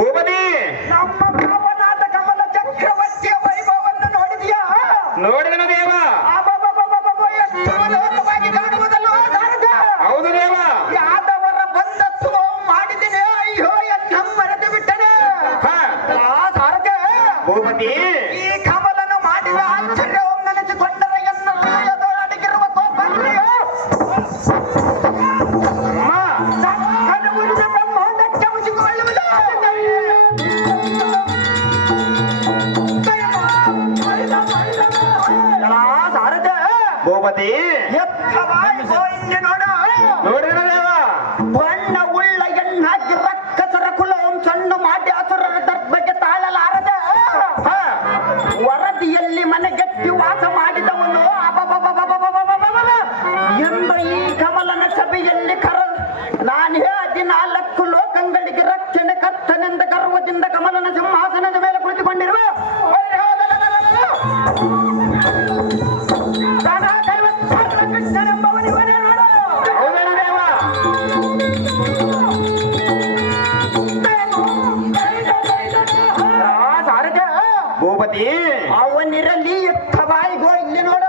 ಭೂಪತಿ ನಮ್ಮ ಭಾವನಾದ ಕಮಲ ಚಕ್ರವರ್ತಿಯ ವೈಭವವನ್ನು ನೋಡಿದೆಯಾ? ನೋಡಿದನು ದೇವ. ಎಷ್ಟು ಲೋಕವಾಗಿ ಕಾಣುವುದಲ್ಲೋ ಸಾರಥ? ಹೌದು ದೇವ. ಯಾದವರ ಬಂಧತ್ವ ಮಾಡಿದಿನೇ, ಅಯ್ಯೋ ಎನ್ನ ಮರೆತು ಬಿಟ್ಟನೆ. ಸಾರಥ ಭೂಪತಿ ಈ ಕಮಲನು ಮಾಡಿದ ಆಶ್ಚರ್ಯವನ್ನು ನೆನೆಸಿಕೊಂಡರೆ ಎನ್ನ ಹೃದಯದೊಳಗಿರುವ ಕೋಪಂದ್ರಿಯೋ ಬ್ರಹ್ಮಾಂಡಕ್ಕೆ ಮುಗಿಸಿಕೊಳ್ಳುವುದು. ಸಾರಥ ಭೂಪತಿ ಎತ್ತವಾಗಿ ಹೋಗಿ ನೋಡ. ನೋಡಿದನು ದೇವ. ಬಣ್ಣ ಉಳ್ಳ ಎಣ್ಣಾಗಿ ರಕ್ಕಸರ ಕುಲಂ ಸಣ್ಣ ಮಾಡಿ ಅಸುರರ ದರ್ಭಕ್ಕೆ ತಾಳಲಾರದೆ ವರದಿಯಲ್ಲಿ ಮನೆಗಟ್ಟಿ ವಾಸ ಮಾಡಿದವನು ಎಂಬ ಈ ಕಮಲನ ಸಭೆಯಲ್ಲಿ ನಾನೇ 14 ಲೋಕಗಳಿಗೆ ರಕ್ಷಣೆ ಕರ್ತನೆಂದ ಗರ್ವದಿಂದ ಕಮಲನ ಸಿಂಹಾಸನದ ಮೇಲೆ ಕುಳಿತುಕೊಂಡಿರುವ ಕೃಷ್ಣನೆಂಬವನಿವನೇ ನೋಡು. ಹೌದೇನು ದೇವ. ಸಾರಥ ಭೂಪತಿ ಅವನಿರಲಿ ಎತ್ತವಾಯಿಗೋ ಇಲ್ಲಿ ನೋಡ.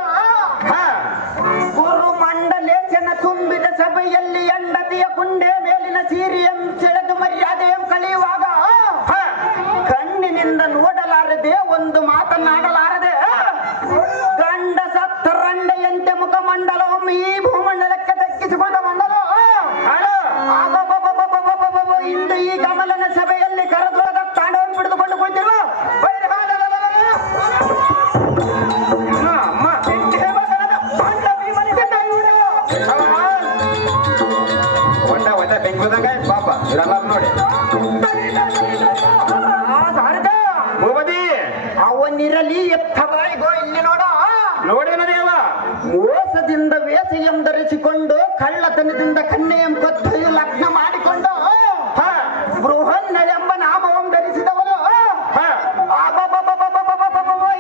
ಗುರು ಮಂಡಲೇಶನ ತುಂಬಿದ ಸಭೆಯಲ್ಲಿ ಹೆಂಡತಿಯ ಗುಂಡೆ ಮೇಲಿನ ಸೀರೆಯಂ ಸೆಳೆದು ಮರ್ಯಾದೆಯಂ ಕಳೆಯುವಾಗ ಕಣ್ಣಿನಿಂದ ನೋಡಲಾರದೆ ಒಂದು ಮಾತನಾಡಲಾರದೆ ಗಂಡ ಸತ್ತ ರಂಡೆಯಂತೆ ಮುಖಮಂಡಲಂ ಈ ಭೂಮಂಡಲಕ್ಕೆ ದಕ್ಕಿಸಿಕೊಂಡ ಮಂಡಲ ಇಂದು ಈ ಕಮಲನ ಸಭೆಯಲ್ಲಿ ಕರೆದೊಳಗ ತಾಂಡವನ್ನು ಬಿಡಿದುಕೊಂಡು ಕುಳಿತಿರುವ ಪಾಪ ಇರಲ್ಲ ನೋಡಿ. ಭೂಪತಿ ಅವನಿರಲಿ ಎತ್ತವಾಯಿಗೋ ಇಲ್ಲಿ ನೋಡ. ನೋಡಿದನು ದೇವ. ಮೋಸದಿಂದ ವೇಷೆಯಂ ಧರಿಸಿಕೊಂಡು ಕಳ್ಳತನದಿಂದ ಕನ್ಯೆಯಂ ಕೊತ್ತೊಯ್ದು ಲಗ್ನ ಮಾಡಿಕೊಂಡು ಬೃಹನ್ನಳೆಂಬ ನಾಮವಂ ಧರಿಸಿದವನು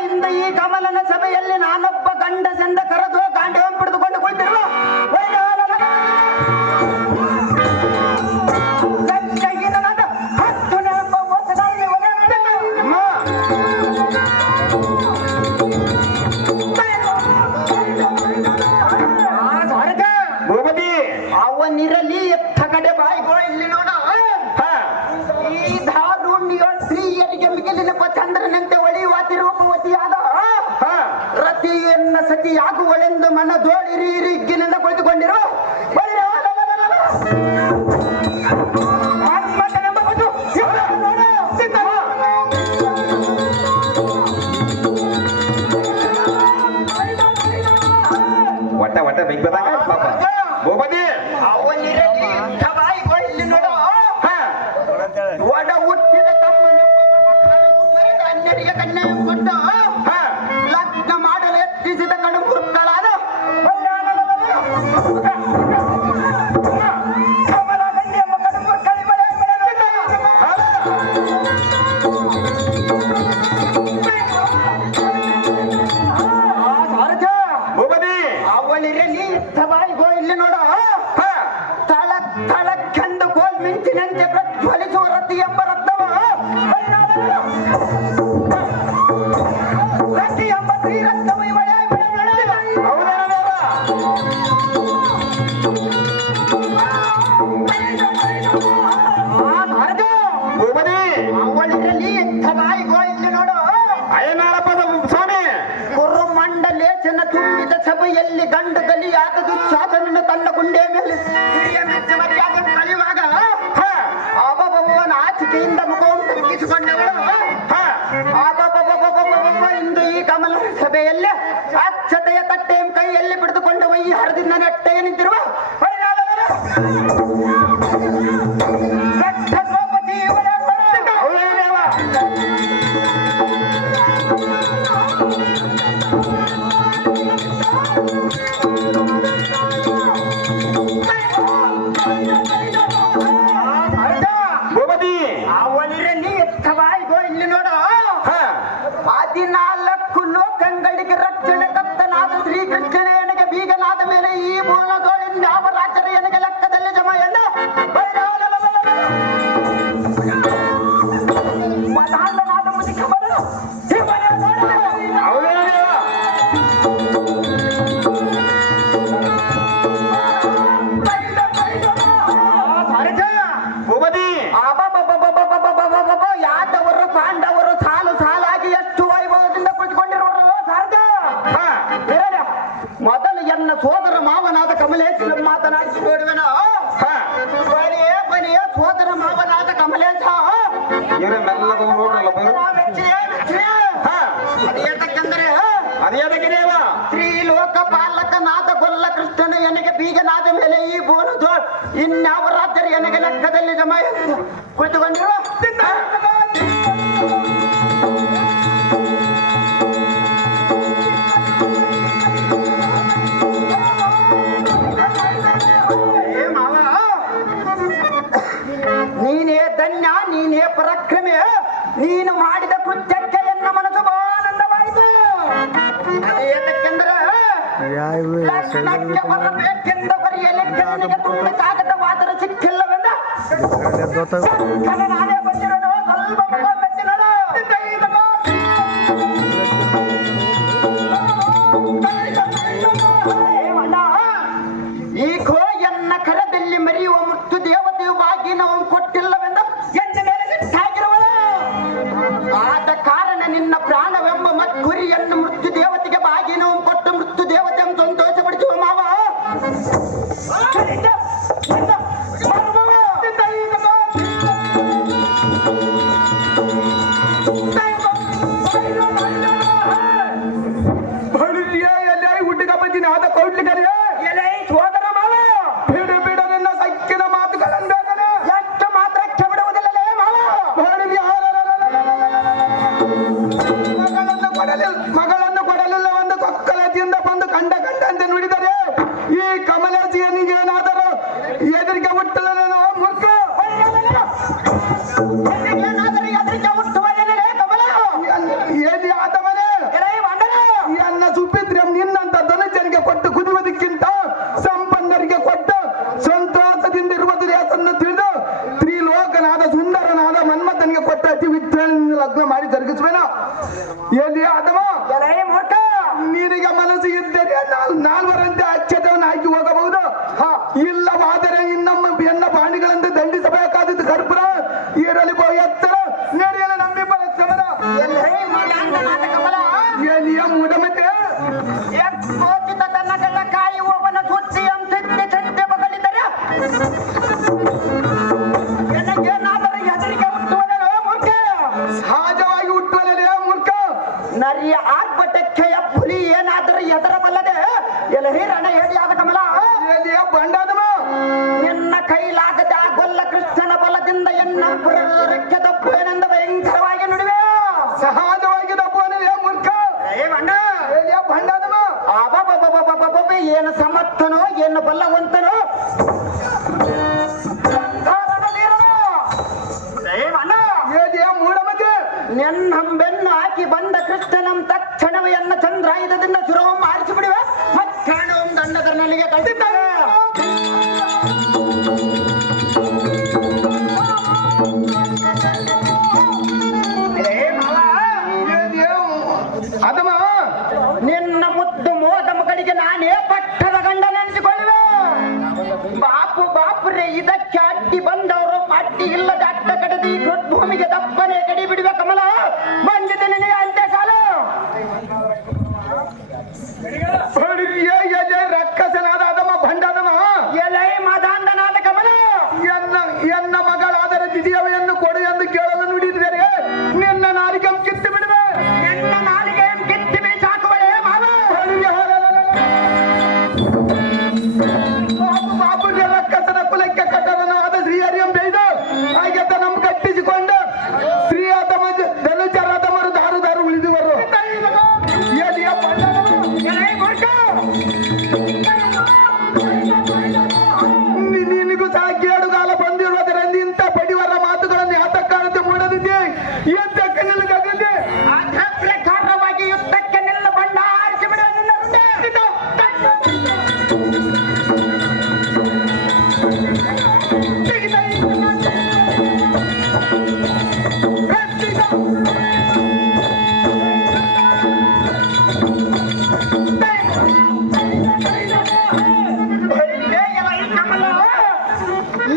ಇಂದು ಈ ಕಮಲನ ಸಭೆಯಲ್ಲಿ ನಾನೊಬ್ಬ ಗಂಡಸೆಂದ ಕರೆದು ಗಾಂಡವಂ ಪಡೆದುಕೊಂಡು ಕುಳಿತಿರುವ ಭೂಪತಿ ಅವನಿರಲಿ ಎತ್ತ ಕಡೆ ಬಾಯಿಗೋ ಇಲ್ಲಿ ನೋಡ. ಈ ಧಾರುಣ್ಯ ಸ್ತ್ರೀಯರಿಗೆ ಮಿಗಿಲಿನ ಚಂದ್ರನಂತೆ ಒಳೆಯುವ ತಿರುಪವತಿಯಾದ ರತಿಯನ್ನ ಸತಿಯಾಗುವಳೆಂದು ಮನದೋಳಿರಿ ಹಿಗ್ಗಿನಿಂದ ಕುಳಿತುಕೊಂಡಿರು ಒಟ್ಟ ಒಟ್ಟ ಬೆಂಕದಾಗ ಪಾಪ. ಭೂಪತಿ ಅವನಿರಲಿ ಎತ್ತ ಬಾಯಿಗೋ ಇಲ್ಲಿ ನೋಡ. ಒಡ ಹುಟ್ಟಿದ ತಮ್ಮನಿಗೆ ಅನ್ಯರಿಗೆ ಕನ್ಯೆ ಕೊಟ್ಟು ಲಗ್ನ ಮಾಡಲು ಯತ್ನಿಸಿದ ಕಡು ಮೃತ್ತಳಾದ ಕಮಲಾಗಂಡಿ ಎಂಬ ಕಡು ಮೃತ್ತಳಿ ಭೂಪತಿ ಅವನಿರಲಿ ಇತ್ತವಾಯಿಗೋ ಇಲ್ಲಿ ನೋಡ. ತಳಕ್ಕೆಂದು ಕೋಲ್ ಮಿಂಚಿನಂತೆ ಪ್ರಜ್ವಲಿಸುವ ರತಿ ಎಂಬ ರತ್ನವ ರತಿ ಎಂಬ ಶ್ರೀರತ್ನವ ಇವಳೇ ಹೌದೇನು ದೇವ. ಭೂಪತಿ ಅವಳಿರಲಿ ಇತ್ತವಾಯಿಗೋ ಇಲ್ಲಿ ನೋಡು. ಅಯ್ಯನಾರಪ್ಪದ ಸ್ವಾಮಿ ಗುರು ಮಂಡಲೇಶನ ತುಂಬಿದ ಸಭೆಯಲ್ಲಿ ಗಂಡ ಗಲಿಯಾದ ದುಶ್ಯಾಸನ ತನ್ನ ಗುಂಡೆ ಮೇಲೆ ಹಿರಿಯ ಮೆಚ್ಚ ಮರ್ಯಾದೆ ಕಳೆಯುವಾಗ ಅವನ ಆಚಿಕೆಯಿಂದ ಮುಖವನ್ನು ತಗ್ಗಿಸಿಕೊಂಡವಳು ಇಂದು ಈ ಕಮಲ ಸಭೆಯಲ್ಲಿ ಅಕ್ಷತೆಯ ತಟ್ಟೆಯ ಕೈಯಲ್ಲಿ ಬಿಡಿದುಕೊಂಡು ಈ ಹರದಿಂದ ನೆಟ್ಟೆಯ ನಿಂತಿರುವ ದ್ರೌಪದಿ ಇವಳೇ. ಹೌದೇನು ದೇವ. ಭೂಪತಿ ಅವನಿರಲಿ ಎತ್ತವಾಯಿಗೋ ಇಲ್ಲಿ ನೋಡ. 14 ಲೋಕಗಳಿಗೆ ರಕ್ಷಣೆ ಕರ್ತನಾದ ಶ್ರೀಕೃಷ್ಣನೇ ನನಗೆ ಬೀಗನಾದ ಮೇಲೆ ಈ ಮೂಲದೋಳಿಂದ ಯಾವ ರಾಜರ ನನಗೆ ಲೆಕ್ಕದಲ್ಲಿ ಜಮ ಏನೇ ಮೆಲ್ಲಗ ನೋಡ್ರಲ್ಲ ಬರು ಹಾ ಅದೇತಕ್ಕೆಂದರೆ ಅದೇದಕ್ಕೆ ದೇವ ತ್ರಿಲೋಕ ಪಾಲಕನಾದ ಗೊಲ್ಲ ಕೃಷ್ಣನು ಎನಗೆ ಬೀಗನಾದ ಮೇಲೆ ಈ ಬೋನದು ಇನ್ಯಾವ ರಾಜ್ಯರು ಎನಗೆ ಲೆಕ್ಕದಲ್ಲಿ ಜಮ ಎಂದು ಕುಳಿತುಕೊಂಡಿರುವ ನೀನೇ ಧನ್ಯ ನೀನೇ ಪರಾಕ್ರಮೆ ನೀನು ಮಾಡಿದ ಕೃತ್ಯಕ್ಕೆ ಎನ್ನ ಮನಸ್ಸು ಆನಂದವಾಯಿತು ಅದೇತಕ್ಕೆಂದರೆ ಲಗ್ನಕ್ಕೆ ಬರಬೇಕೆಂದ ಬರೆಯಲಿಕ್ಕೆ ನಿನಗೆ ತುಂಬ ಕಾಗದವಾದರೆ ಸಿಕ್ಕಿಲ್ಲವೆಂದ ನಾನೇ ಬಂದಿರೋದು ಸ್ವಲ್ಪ ಮುಖ ಮೆಚ್ಚಿನೋಡು ಈಗೋ ಎನ್ನ ಕರದಲ್ಲಿ ಮೆರೆಯುವ ಮುತ್ತು ದೇವತೆಯು ಬಾಗಿನವು ಕೊಟ್ಟಿಲ್ಲವೆಂದ ಎಂದ ಮೇಲೆ ಸಿಟ್ಟಾಗಿರುವಳು ಆದ ಕಾರಣ ನಿನ್ನ ಪ್ರಾಣವೆಂಬ ಮದ್ಗುರಿಯನ್ನು ಮೃತ್ಯು ದೇವತೆಗೆ ಬಾಗಿನವು ಕೊಟ್ಟು ಮೃತ್ಯು ದೇವತೆಯನ್ನು ಸಂತೋಷಪಡಿಸುವ ಮಾವ ಹುಟ್ಟಿಗ ಬಂದಿನ ಆದ ಕೌಡ್ಲಿಗರೇ ಎಲೆ ಸೋದರ ಮಾವ ಬಿಡು ಬಿಡು ನಿನ್ನ ಸಕ್ಕಿನ ಮಾತುಗಳನ್ನು ಬೇಕನೆ ಎಷ್ಟು ಮಾತ್ರಕ್ಕೆ ಬಿಡುವುದಿಲ್ಲಲೇ ಮಾವ ಮಗಳನ್ನು ಕೊಡಲಿಲ್ಲ ಒಂದು ಕೊಕ್ಕಲತಿಯಿಂದ ಬಂದು ಕಂಡ ಕಂಡಂತೆ ನುಡಿದರೆ ಈ ಕಮಲಾಜಿಯನಿಗೆ ಏನಾದರೂ ಎದುರಿಗೆ ಹುಟ್ಟಲೇನೋ ಮುಖ ಏನಾದರೂ ಎದುರಿಗೆ ಹುಟ್ಟುವಲ್ಲೇ ಕಮಲ ಏನಿ ಆದವನೇ ಎಲೆ ಮಂಡಲ ಎನ್ನ ಸುಪಿದ್ರೆ ನಿನ್ನಂತ ಧನುಜನಿಗೆ ಕೊಟ್ಟು ಕುದಿಯುವುದಕ್ಕಿಂತ ಸಂಪನ್ನರಿಗೆ ಕೊಟ್ಟು ಸಂತೋಷದಿಂದ ಇರುವುದು ರೇಸನ್ನು ತಿಳಿದು ತ್ರಿಲೋಕನಾದ ಸುಂದರನಾದ ಮನ್ಮಥನಿಗೆ ಕೊಟ್ಟ ಅತಿ ವಿದ್ಯೆಯನ್ನು ಲಗ್ನ ಮಾಡಿ ಜರುಗಿಸುವೇನೋ ಎಲ್ಲಿ ಆದವ ಎಲೆ ಮೂರ್ಖ ನಿನಗೆ ಮನಸ್ಸು ಇದ್ದರೆ ನಾಲ್ವರಂತೆ ಅಚ್ಚತವನ್ನು ಹಾಕಿ ಹೋಗಬಹುದು ಇಲ್ಲವಾದರೆ ಇನ್ನೊಮ್ಮ ಎನ್ನ ಬಾಣಿಗಳಂತೆ ದಂಡಿಸಬೇಕಾದದ್ದು ಕರ್ಪೂರ ಈರಲಿ ಎತ್ತರ ನಡೆಯಲು ನಮ್ಮಿಬ್ಬರ ಸಮರ ಎಲೆ ಮಂಡಲ ಕಮಲ ಎಲ್ಲಿಯ ಮೂಢಮತೆ ಯತ್ಕೋಚಿತ ತನ್ನಗಳ ಕಾಯುವವನ ಸುದ್ದಿಯಂ ಸಿದ್ಧಿ ಸಿದ್ಧಿ ಬಗಳಿದರೆ ನನಗೇನಾದರೂ ಹೆದರಿಕೆ ಹುಟ್ಟುವನೇನೋ ಮೂರ್ಖ ಸಹಜವಾಗಿ ಹುಟ್ಟುವಲೇ ಮೂರ್ಖ ನರಿಯ ಆರ್ಭಟಕ್ಕೆ ಹುಲಿ ಏನಾದರೂ ಎದರಬಲ್ಲದೆ ಎಲಹಿ ರಣ ಹೇಳಿಯಾದ ಕಮಲ ಎಲ್ಲಿಯ ಬಂಡಾದಮ ನಿನ್ನ ಕೈಲಾಗದ ಆ ಗೊಲ್ಲ ಕೃಷ್ಣನ ಬಲದಿಂದ ಎನ್ನ ಪುರಕ್ಕೆ ತಪ್ಪೇನೆಂದ ಭಯಂಕರವಾಗಿ ನುಡಿವೆ ಸಹಜವಾಗಿ ತಪ್ಪುವನೇ ಮೂರ್ಖ ಎಲ್ಲಿಯ ಬಂಡಾದಮ ಅಬಬಬಬಬಬಬ ಏನು ಸಮರ್ಥನೋ ಏನು ಬಲ್ಲವಂತನೋ ಎಲ್ಲಿಯ ಮೂಢಮತೆ ನೆನ್ನಂಬೆನ್ನು ಹಾಕಿ ಬಂದ ಕೃಷ್ಣನಂ ತಕ್ಷಣವೇ ಎನ್ನ ಚಂದ್ರಾಯುಧದಿಂದ ಸುರವಂ ಆರಿಸಿಬಿಡುವೆ ಮತ್ತಾಣವಂ ದಂಡದರ್ನಲ್ಲಿಗೆ ಕಳಿಸಿದ್ದಾನೆ ಅದಮ ನಿನ್ನ ಮುದ್ದು ಮೋದ ಮಗಳಿಗೆ ನಾನೇ ಪಟ್ಟದ ಗಂಡ ನೆನೆಸಿಕೊಳ್ಳುವೆ ಬಾಪು ಬಾಪುರೆ ಇದಕ್ಕೆ ಅಡ್ಡಿ ಬಂದವರು ಅಡ್ಡಿ ಇಲ್ಲದ ಅಡ್ಡ ಕಡದಿ ಈ ಭೂಮಿಗೆ ದಪ್ಪನೆ ಕಡಿ ಬಿಡುವೆ ಕಮಲ ಬಂದಿದೆ ನಿನಗೆ ಅಂತೆ ಕಾಲು ರಕ್ಕಸನಾದ ಅದಮ ಭಂಡಾದಮ ಎಲೈ ಮದಾಂಡನಾದ ಕಮಲ ಎನ್ನ ಮಗಳಾದರೆ ದಿದಿಯವೆಯನ್ನು ಕೊಡು ಎಂದು ಕೇಳಲು ನುಡಿದರೆ ನಿನ್ನ ನಾಲಿಗೆ ಕಿತ್ತು ಬಿಡುವೆ ನಿನ್ನ ನಾಲಿಗೆ ಕಿತ್ತಿ ಬೀಸಾಕುವಳೆ ಮಾವ ಬಾಬುರ್ಯ ರಕ್ಕಸನ ಕುಲಕ್ಕೆ ಕಟ್ಟರನು ಆದ ಶ್ರೀಹರಿಯಂ ಬೆಳೆದು ಹಾಗೆತ್ತ ನಮ್ ಕಟ್ಟಿಸಿಕೊಂಡು ಶ್ರೀ ಅದಮ ಧನುಜರಾದವರು ದಾರು ದಾರು ಉಳಿದುವರು ಎಲ್ಲಿಯ ಎಲೈ ಮೂರ್ಖ ನಿನಗೂ ಸಹ ಕೇಡುಗಾಲ ಬಂದಿರುವುದರಿಂದ ಇಂಥ ಬಡಿವರ ಮಾತುಗಳನ್ನು ಯಾತಕ್ಕಾರಂತೆ ಮೂಡದಿದ್ದೆ ಎದ್ದಕ್ಕೆ ನಿಲ್ಲಗಾಗದೆ ಅದ ಪ್ರಕಾರವಾಗಿ ಯುದ್ಧಕ್ಕೆ ನಿಲ್ಲ ಬಂಡ ಆರಿಸಿಬಿಡುವ ನಿನ್ನ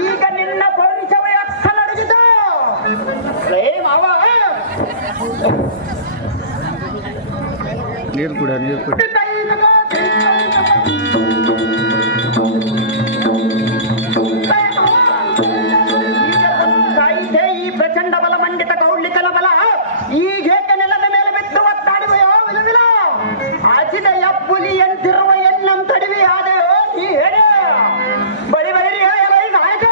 ಈಗ ನಿನ್ನ ಪೌರುಷವೇ ಅಕ್ಕಲಡಗಿತು ಮಾವ ನೀರು ಕೂಡ ಈ ಪ್ರಚಂಡ ಬಲ ಮಂಡಿತ ಕೌಳಿಕನ ಬಲ ಈಗೇಕೆ ನೆಲದ ಮೇಲೆ ಬಿದ್ದು ಒತ್ತಾಡುವೆಯೋ ವಿಲವಿಲ ಆಚಿದ ಯಪ್ಪುಲಿಯಂತಿರುವ ಎನ್ನಂ ತಡಿವಿ ಆದೆಯೋ ನೀ ಹೇಳ ಬಳಿ ಬಳಿ ನಾಯಕ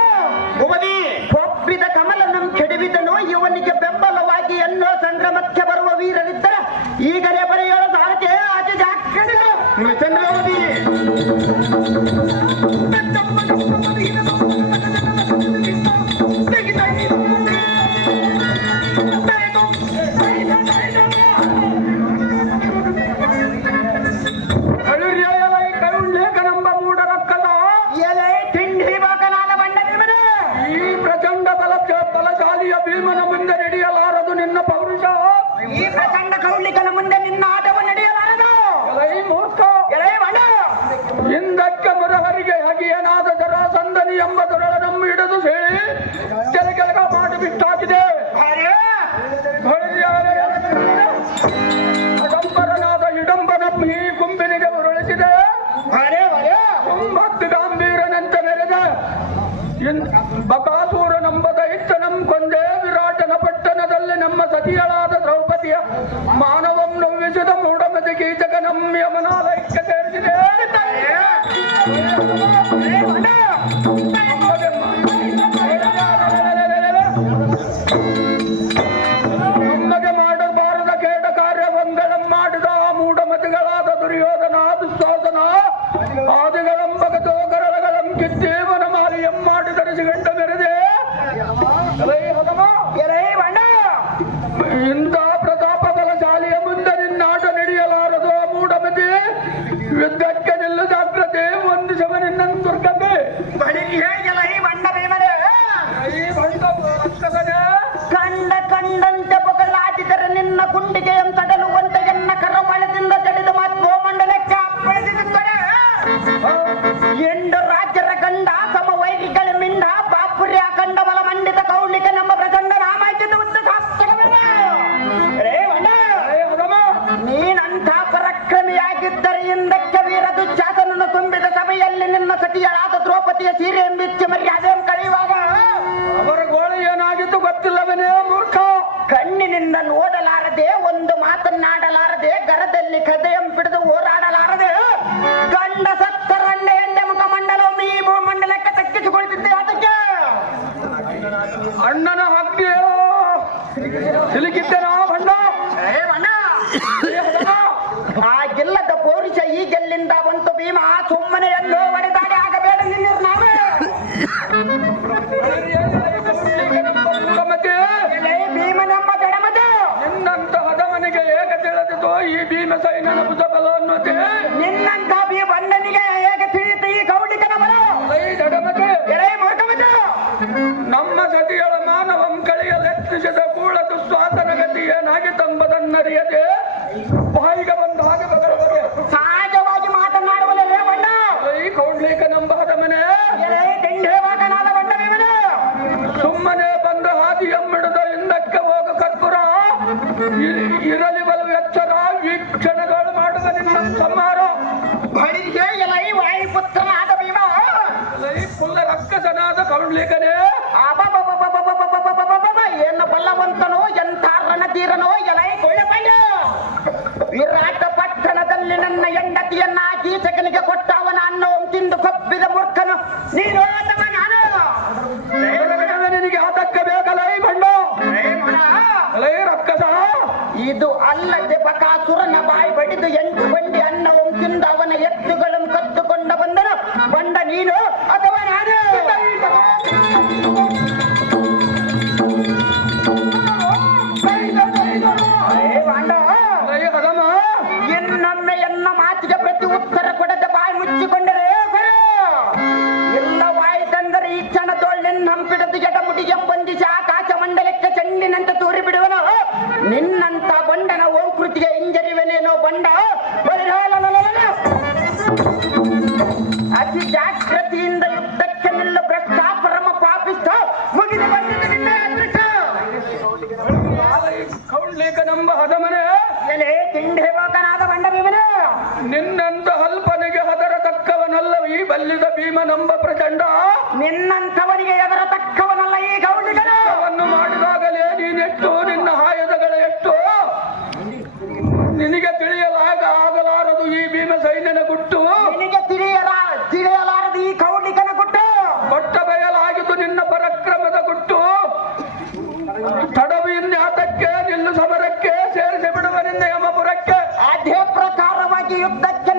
ಉಪದಿ ಒಪ್ಪಿದ ಕಮಲನಂ ಕೆಡವಿದನೋ ಇವನಿಗೆ ಬೆಂಬಲವಾಗಿ ಎನ್ನೋ ಸಂಗ್ರಮಕ್ಕೆ ಬರುವ ವೀರರಿದ್ದರೆ ಈಗಲೇ ಬರೆಯೋಳ ಸಾರಥೆ ಆಚೆ ಜಾಗ್ರತೆ ಚಂದ್ರಾವತಿ ಬಲಶಾಲಿಯ ಭೀಮನ ಮುಂದೆ ನಡೆಯಲಾರದು ನಿನ್ನ ಪೌರುಷ. ಈ ಪ್ರಚಂಡ ಕೌಳಿಕನ ಮುಂದೆ ನಿನ್ನ ಆಟವ ನಡೆಯಲಾರದು. ಹಿಂದಕ್ಕೆ ಮುರಹರಿಗೆ ಹಗಿಯನಾದ ಜರಾಸಂಧನಿ ಎಂಬ ದೊರಳನನ್ನು ಹಿಡಿದು ಸೇರಿ ಕೆಳಗೆಳಗ ಮಾಡಿ ಬಿಟ್ಟಾಗಿದೆ. ಅಡಂಬರನಾದ ಹಿಡಂಬನಂ ಈ ಗುಂಪಿನಿಗೆ ಉರುಳಿಸಿದೆ. ಕುಂಭತ್ತು ಗಾಂಭೀರನಂತೆ ಮೆರೆದ ಬಕಾಸೂರನೆಂಬ ದೈತ್ಯನಂ ಕೊಂದೇ ವಿರಾಟನ ಪಟ್ಟಣದಲ್ಲಿ ನಮ್ಮ ಸತಿಯಳಾದ ದ್ರೌಪದಿಯ ಮಾನವಂ ನೋವಿಸಿದ ಮೂಢಮತಿ ಕೀಚಕನಂ ಯಮನಾಲಯಕ್ಕೆ ಸೇರಿಸಿದೆ. ನಮಗೆ ಮಾಡಬಾರದ ಕೇಟ ಕಾರ್ಯವಂಗಳಂ ಮಾಡಿದ ಮೂಢಮತಿಗಳಾದ ದುರ್ಯೋಧನ ದುಶ್ವಾಸನ ಆದಿಗಳೆಂಬ ತೋಗರಳಗಳಂ ಕಿತ್ತೇವನ ಮಾರಿಯಂ ಮಾಡಿ ಧರಿಸಿಗಂಡ ಮೆರೆದೆ. ಇಂಥ ಪ್ರತಾಪ ಬಲಶಾಲಿಯ ಮುಂದೆ ನಿನ್ನಾಟ ನಡೆಯಲಾರದು ಮೂಢಮತಿ. ಯುದ್ಧಕ್ಕೆ ನಿಲ್ಲು ಜಾಗ್ರತೆ ಒಂದು ಶವ ನಿನ್ನ ದುರ್ಗತೆ. ಕಂಡ ಕಂಡಂತೆ ಬೊಗಳಾಡಿದರೆ ನಿನ್ನ ಗುಂಡಿಗೆಯಂ ತಡಲುವಂತೆ ಎನ್ನ ಕರಮಳದಿಂದ ಜಡಿದ ಮಾತು ಮಂಡಲಕ್ಕೆ ಅಪ್ಪಳಿಸುತ್ತದೆ. ಎಂಡು ರಾಜ್ಯರ ಗಂಡ ಸಮವೈರಿಗಳ ಮಿಂಡ ಬಾಪುರ್ಯ ಕಂಡ ಬಲ ಮಂಡಿತ ಕೌಳಿಕ ನಮ್ಮ ಪ್ರಚಂಡ ರಾಮಾಯಣದ ಉದ್ದ ನೀನಂಥ ಪರಾಕ್ರಮಿಯಾಗಿದ್ದರೆ ಹಿಂದಕ್ಕೆ ವೀರ ದುಶ್ಯಾಸನನ್ನು ತುಂಬಿದ ಸಭೆಯಲ್ಲಿ ನಿನ್ನ ಸತಿಯಳಾದ ದ್ರೌಪದಿಯ ಸೀರೆ ಬಿಚ್ಚಿ ಮರ್ಯಾದೆ ಕಳೆಯುವಾಗ ಅವರ ಗೋಳು ಏನಾಗಿತ್ತು ಗೊತ್ತಿಲ್ಲವನೇ ಮೂರ್ಖ. ಕಣ್ಣಿನಿಂದ ನೋಡಲಾರದೆ ಒಂದು ಮಾತನ್ನಾಡಲಾರದೆ ಗರದಲ್ಲಿ ಕದೆಯಂ ಹಿಡಿದು ಹೋರಾಡಲಾರದೆ ಗಂಡ ಸತ್ತರಲ್ಲೇ ಎಂದೆ ಮುಖಮಂಡಲವನ್ನು ಈ ಭೂಮಂಡಲಕ್ಕೆ ತಗ್ಗಿಸಿಕೊಳ್ತಿದ್ದೆ. ಅದಕ್ಕೆ ಅಣ್ಣನ ಹಕ್ಕಿಯೋ ಸಿಲುಕಿದ್ದೆನಾ ಬಣ್ಣ. ಆಗಿಲ್ಲದ ಪೌರುಷ ಈಗೆಲ್ಲಿಂದ ಬಂತು ಭೀಮ. ಸುಮ್ಮನೆ ಎಲ್ಲೋ ಹೊಡೆದಾಡಿ ಆಗಬೇಡ ನಾವೇ ಭೀಮನೆಂಬ ಬೆಡಮದೆ ನಿನ್ನಂತ ಹದಮನಿಗೆ ಹೇಗೆ ತಿಳಿದಿತೋ ಈ ಭೀಮ ಸೈನ್ಯನ ಭುಜ ಬಲ ಅನ್ನೋದೇ. ನಿನ್ನಂತ ಬಣ್ಣನಿಗೆ ಹೇಗೆ ತಿಳಿಯಿತು ಈ ಕೌಳಿಕನ ಬಲ. ನಮ್ಮ ಸತಿಯಳ ಮಾನವಂ ಕಳೆಯಲೆತ್ತಿಸಿದ ಕೂಳ ದುಸ್ವಾಸನ ಗತಿ ಏನಾಗಿತ್ತೆಂಬುದನ್ನರಿಯದೆ ಬಾಯಿಗೆ ಬಂದ ಹಾಗೆ ಬಗಲವರೆ ಸಹಜವಾಗಿ ಮಾತನಾಡುವಲ್ಲೇ ಬಣ್ಣ. ಈ ಕೌಡ್ಲಿಕನೆಂಬ ಹದಮನೆ ದಂಡೇವಾಗನಾದ ಬಣ್ಣ ಸುಮ್ಮನೆ ಬಂದ ಹಾದಿಯಮ್ಮಿಡದ ಹಿಂದಕ್ಕೆ ಹೋಗ ಕರ್ಪುರ ಇರಲಿ ಬಲು ಎಚ್ಚರ ವೀಕ್ಷಣೆಗಳು ಮಾಡುವ ನಿನ್ನ ಸಂಹಾರ. ವಾಯುಪುತ್ರನಾದ ಭೀಮ ಫುಲ್ಲ ರಕ್ಕಸನಾದ ಕೌಡ್ಲಿಕನೇ ಏನು ಬಲ್ಲವಂತನೋ ಎಂಥ ರಣಧೀರನೋ ಎಲೈ ಕೊಳ್ಳಬಂಡ. ವಿರಾಟ ಪಟ್ಟಣದಲ್ಲಿ ನನ್ನ ಹೆಂಡತಿಯನ್ನ ಕೀಚಕನಿಗೆ ಕೊಟ್ಟವನ ಅನ್ನೋ ತಿಂದು ಕೊಬ್ಬಿದ ಮೂರ್ಖನು ನೀನು ಅಥವಾ ನಾನು. ನಿನಗೆ ಆತಕ್ಕ ಬೇಕಲೈ ಬಂಡ ಲೈ ರಕ್ಕಸ. ಇದು ಅಲ್ಲದೆ ಬಕಾಸುರನ ಬಾಯಿ ಬಡಿದು 8 ಬಂಡಿ ಅನ್ನವು ತಿಂದು ಅವನ ಎತ್ತುಗಳನ್ನು ಕತ್ತುಕೊಂಡ ಬಂದನು ಬಂಡ ನೀನು ಅಥವಾ ನಾನು. ಇನ್ನೊಮ್ಮೆ ಎನ್ನ ಮಾತಿಗೆ ಪ್ರತಿ ಉತ್ತರ ಕೊಡದೆ ಬಾಯಿ ಮುಚ್ಚಿಕೊಂಡರೆ ಇಲ್ಲವಾಯಿತೆಂದರೆ ಈ ಕ್ಷಣದೊಳ್ಳಿನ ಹಂಪಿಡದು ಎಡಮುಡಿ ಎಂಬಂದಿಸಿ ಆಕಾಶ ಮಂಡಲಕ್ಕೆ ಚೆಂಡಿನಂತೆ ತೂರಿ ಬಿಡುವನು. ನಿನ್ನಂತ ಬಂಡನ ಓಂಕೃತಿಗೆ ಹಿಂಜರಿವೆನೇನೋ ಬಂಡ. ಅತಿ ಜಾಗೃತಿಯಿಂದ ಯುದ್ಧಕ್ಕೆ ನಿಲ್ಲು ಭ್ರಷ್ಟ ಪರಮ ಪಾಪಿಸ್ಥ ಮುಗಿದು ಬಂದಿದೆ ನಿನ್ನ ಅದೃಷ್ಟ. ಕೌಡ್ಲಿಕನೆಂಬ ಹದಮನೆ ಎಲೆ ತಿಂಡೇವಾಕನಾದ ಬಂಡ ಭೀಮನ ನಿನ್ನಂತ ಅಲ್ಪನಿಗೆ ಹದರ ತಕ್ಕವನಲ್ಲ ಈ ಬಲ್ಲಿದ ಭೀಮನೆಂಬ ಪ್ರಚಂಡ. ನಿನ್ನಂಥವನಿಗೆ ಎದರ ತಕ್ಕವನಲ್ಲ ಈ ಗೌಡಿಗನು. ಮಾಡಿದಾಗ ತಡವು ಇನ್ಯಾತಕ್ಕೆ ನಿಲ್ಲು ಸಮರಕ್ಕೆ ಸೇರಿಸಿ ಬಿಡುವ ನಿನ್ನ ಯಮಪುರಕ್ಕೆ ಅದೇ ಪ್ರಕಾರವಾಗಿ ಯುದ್ಧಕ್ಕೆ